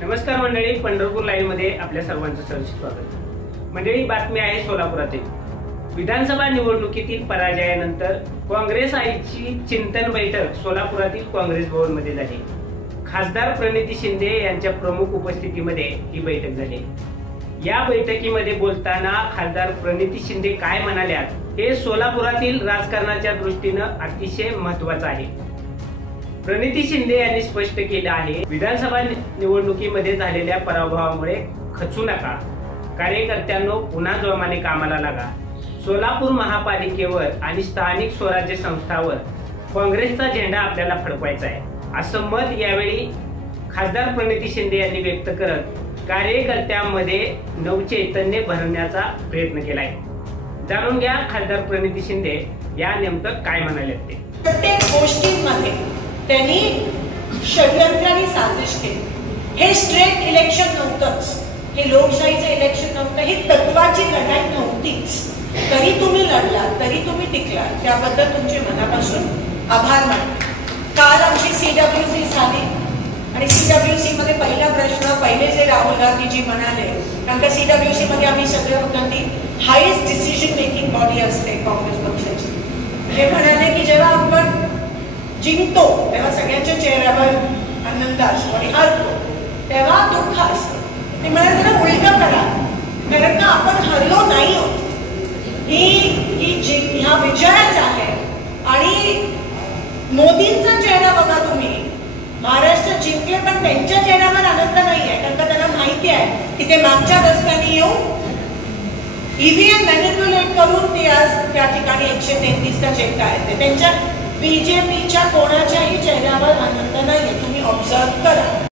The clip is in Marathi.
नमस्कार मंडळी, पंढरपूर लाईव्ह मध्ये आपल्या सर्वांचं सहर्ष स्वागत। मंडळी, बातमी आहे सोलापुरातील विधानसभा निवडणुकीतील पराजयानंतर काँग्रेस आईची चिंतन बैठक सोलापुरातील काँग्रेस भवन मध्ये झाली। खासदार प्रणिती शिंदे यांच्या प्रमुख उपस्थितीमध्ये ही बैठक झाली। या बैठकीमध्ये बोलताना खासदार प्रणिती शिंदे काय म्हणाल्यात हे सोलापुरातील राजकारणाच्या दृष्टीने अतिशय महत्त्वाचं आहे। प्रणिती शिंदे यांनी स्पष्ट केले आहे, विधानसभा निवडणुकीमध्ये झालेल्या पराभवामुळे खचू नका, कार्यकर्त्यांनो पुन्हा जोमाने कामाला लागा। सोलापूर महापालिकेवर आणि स्थानिक स्वराज्य संस्थांवर काँग्रेसचा झेंडा आपल्याला फडकवायचा आहे, असं मत यावेळी खासदार प्रणिती शिंदे यांनी व्यक्त करत कार्यकर्त्यांमध्ये नवचैतन्य भरण्याचा प्रयत्न केलाय। जाणून घ्या खासदार प्रणिती शिंदे या नेमकं काय म्हणाले ते। प्रत्येक गोष्टींमध्ये त्यांनी षडयंत्राने साजिश केली। हे स्ट्रेट इलेक्शन नव्हतंच, हे लोकशाहीचं इलेक्शन नव्हतं, ही तत्वाची लढाई नव्हतीच। तरी तुम्ही लढला, तरी तुम्ही टिकला, त्याबद्दल तुमचे मनापासून आभार मानते। काल आमची CWC झाली आणि CWC मध्ये पहिला प्रश्न पहिले जे राहुल गांधीजी म्हणाले, कारण का CWC मध्ये आम्ही सगळे होतो ती हायेस्ट डिसिजन मेकिंग बॉडी असते काँग्रेस पक्षाची। ते म्हणाले की जेव्हा आपण जिंकतो तेव्हा सगळ्यांच्या चेहऱ्यावर आनंद असतो आणि हरतो तेव्हा दुःख असतं। ते म्हणाले जरा उलटं करा, कारण का आपण हरलो नाही आहोत, हा विजयच आहे। आणि मोदींचा चेहरा बघा तुम्ही, महाराष्ट्र जिंकले पण त्यांच्या चेहऱ्यावर आनंद नाही आहे, कारण का त्यांना माहिती आहे की ते मागच्या दशकांनी येऊन EVM मॅनिप्युलेट करून ते आज त्या ठिकाणी 133 चा चेक आहेत। त्यांच्या BJPच्या कोणाच्याही चेहऱ्यावर आनंद नाहीये, तुम्ही ऑब्झर्व करा।